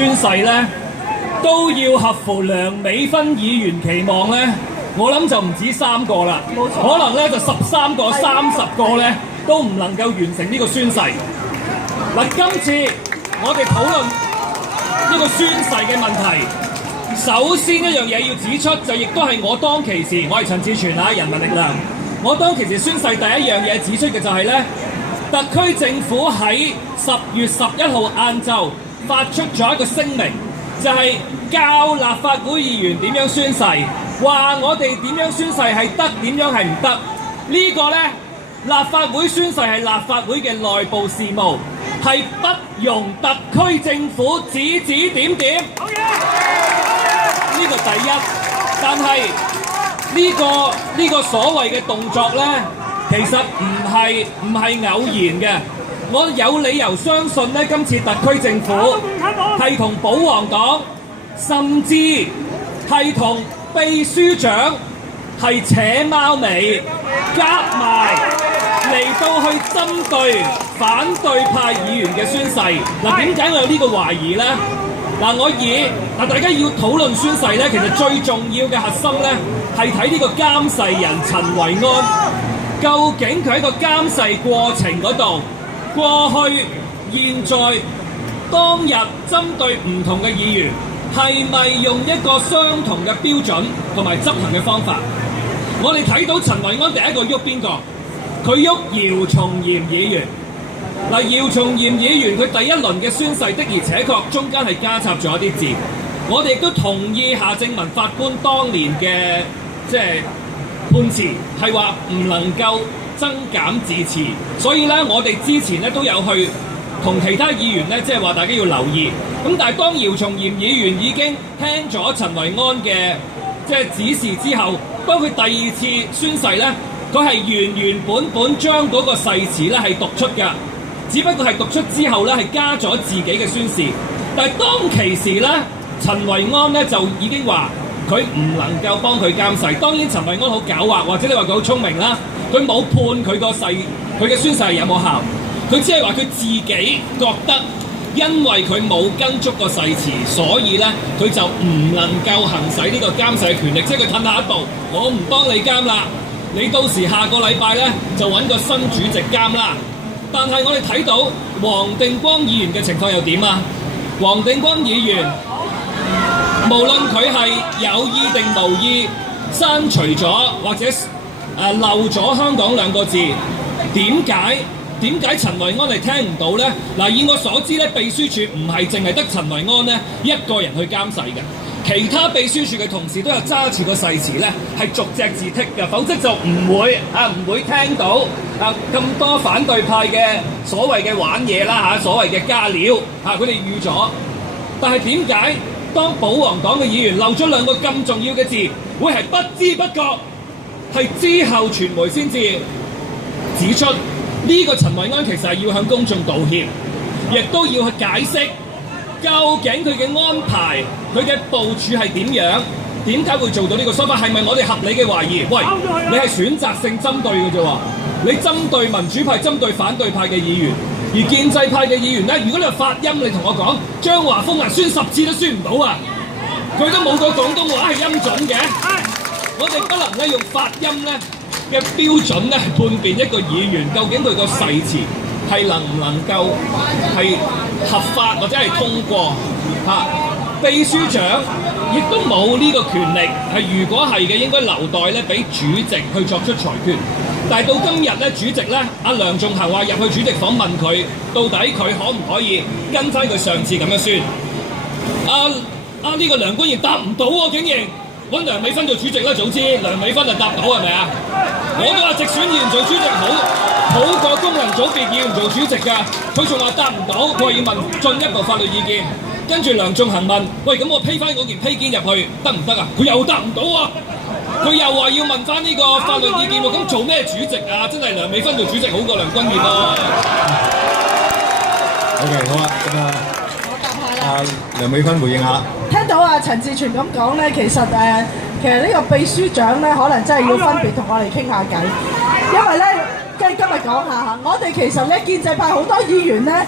宣誓咧都要合乎梁美芬議員期望咧，我諗就唔止3個啦，可能咧就13個、30個咧都唔能夠完成呢個宣誓。嗱，今次我哋討論呢個宣誓嘅問題，首先一樣嘢要指出，就亦都係我當其時，我係陳志全啊，人民力量。我當其時宣誓第一樣嘢指出嘅就係咧，特區政府喺10月11號晏晝發出咗一個聲明，就係教立法會議員點樣宣誓，話我哋點樣宣誓係得，點樣係唔得。呢個呢，立法會宣誓係立法會嘅內部事務，係不容特區政府指指點點。呢個第一，但係呢個所謂嘅動作呢，其實唔係偶然嘅。我有理由相信呢，今次特區政府係同保皇黨，甚至係同秘書長係扯貓尾，夾埋嚟到去針對反對派議員嘅宣誓。嗱，點解我有呢個懷疑呢？嗱，大家要討論宣誓呢，其實最重要嘅核心呢，係睇呢個監誓人陳維安，究竟佢喺個監誓過程嗰度，過去、現在、當日針對唔同嘅議員，係咪用一個相同嘅標準同埋執行嘅方法？我哋睇到陳維安第一個喐邊個？佢喐姚松炎議員。嗱，姚松炎議員佢第一輪嘅宣誓的而且確中間係加插咗一啲字，我哋亦都同意夏正民法官當年嘅判詞，係話唔能夠增減字詞，所以咧我哋之前咧都有去同其他議員咧，即係話大家要留意。咁但係當姚松炎議員已經聽咗陳維安嘅指示之後，當佢第二次宣誓咧，佢係原本將嗰個誓詞咧係讀出㗎，只不過係讀出之後咧係加咗自己嘅宣示。但係當其時咧，陳維安咧就已經話佢唔能夠幫佢監誓。當然陳維安好狡猾，或者你話佢好聰明啦，佢冇判佢個誓，佢嘅宣誓有冇效，佢只係話佢自己覺得，因為佢冇跟足個誓詞，所以咧佢就唔能夠行使呢個監誓嘅權力，即係佢褪下一步，我唔幫你監啦，你到時下個禮拜咧就揾個新主席監啦。但係我哋睇到黃定光議員嘅情況又點啊？黃定光議員無論佢係有意定無意刪除咗或者漏咗香港兩個字，點解陳維安係聽唔到呢？嗱，以我所知咧，秘書處唔係淨係得陳維安咧一個人去監誓嘅，其他秘書處嘅同事都有揸住個誓詞咧，係逐隻字剔嘅，否則就唔會聽到咁多反對派嘅所謂嘅玩嘢啦嚇，所謂嘅加料嚇，佢哋預咗。但係點解當保皇黨嘅議員漏咗兩個咁重要嘅字，會係不知不覺，係之後傳媒先至指出呢個陳維安其實係要向公眾道歉，亦都要去解釋究竟佢嘅安排、佢嘅部署係點樣，點解會做到呢個手法？係咪我哋合理嘅懷疑？喂，你係選擇性針對嘅啫喎，你針對民主派、針對反對派嘅議員，而建制派嘅議員咧，如果你話發音，你同我講張華峰宣10次都宣唔到啊！佢都冇個廣東話係音準嘅，我哋不能咧用發音咧嘅標準咧判別一個議員究竟佢個誓詞係能唔能夠係合法或者係通過嚇。秘書長亦都冇呢個權力，係如果係嘅應該留待咧俾主席去作出裁決。但係到今日咧，主席咧阿梁頌恆話入去主席房問佢，到底佢可唔可以跟翻佢上次咁樣宣？呢個梁君彥答唔到喎，竟然揾梁美芬做主席啦。早知梁美芬就答到係咪啊？我都話直選議員做主席好過功能組別議員做主席㗎。佢仲話答唔到，佢話要問進一步法律意見。跟住梁頌恆問：喂，咁我披翻嗰件披肩入去得唔得啊？佢又答唔到喎。佢又話要問翻呢個法律意見喎。咁做咩主席啊？真係梁美芬做主席好過梁君彥咯。OK， 好啊，咁梁美芬回應下。聽到陳志全咁講咧，其實呢個秘書長咧，可能真係要分別同我哋傾下偈，因為咧今日講下我哋其實咧建制派好多議員咧，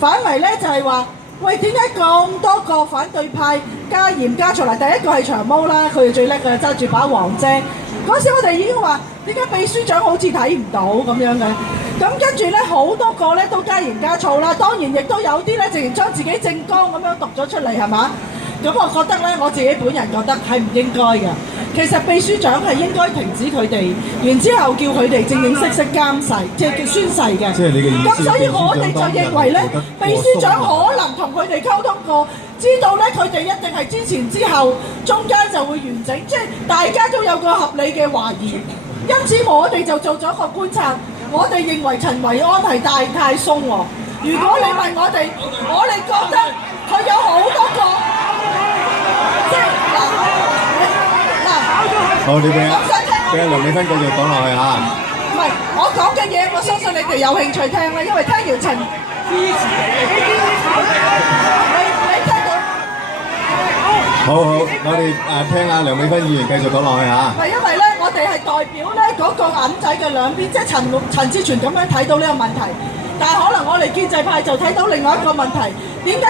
反為咧就係話喂，點解咁多個反對派加鹽加醋？嗱，第一個係長毛啦，佢哋最叻嘅，揸住把黃遮。嗰時我哋已經話點解秘書長好似睇唔到咁樣嘅？咁跟住咧好多個咧都加鹽加醋啦，當然亦都有啲咧直情將自己政綱咁樣讀咗出嚟係嘛？咁我覺得咧，我自己本人覺得係唔應該嘅。其實秘書長係應該停止佢哋，然之後叫佢哋正正式式監誓，即係叫宣誓嘅。即係你嘅意思。咁所以我哋就認為咧，秘書長可能同佢哋溝通過，知道咧佢哋一定係之前之後，中間就會完整，即係大家都有個合理嘅懷疑。因此我哋就做咗個觀察，我哋認為陳維安係太鬆喎。如果你問我哋覺得佢有好多個，即係好，你俾阿梁美芬繼續講落去嚇。唔係，我講嘅嘢，我相信你哋有興趣聽啦，因為聽完陳支持你聽到。好，我哋聽下梁美芬議員繼續講落去嚇。係因為咧，我哋係代表咧嗰個銀仔嘅兩邊，即係陳志全咁樣睇到呢個問題，但係可能我哋建制派就睇到另外一個問題，點解？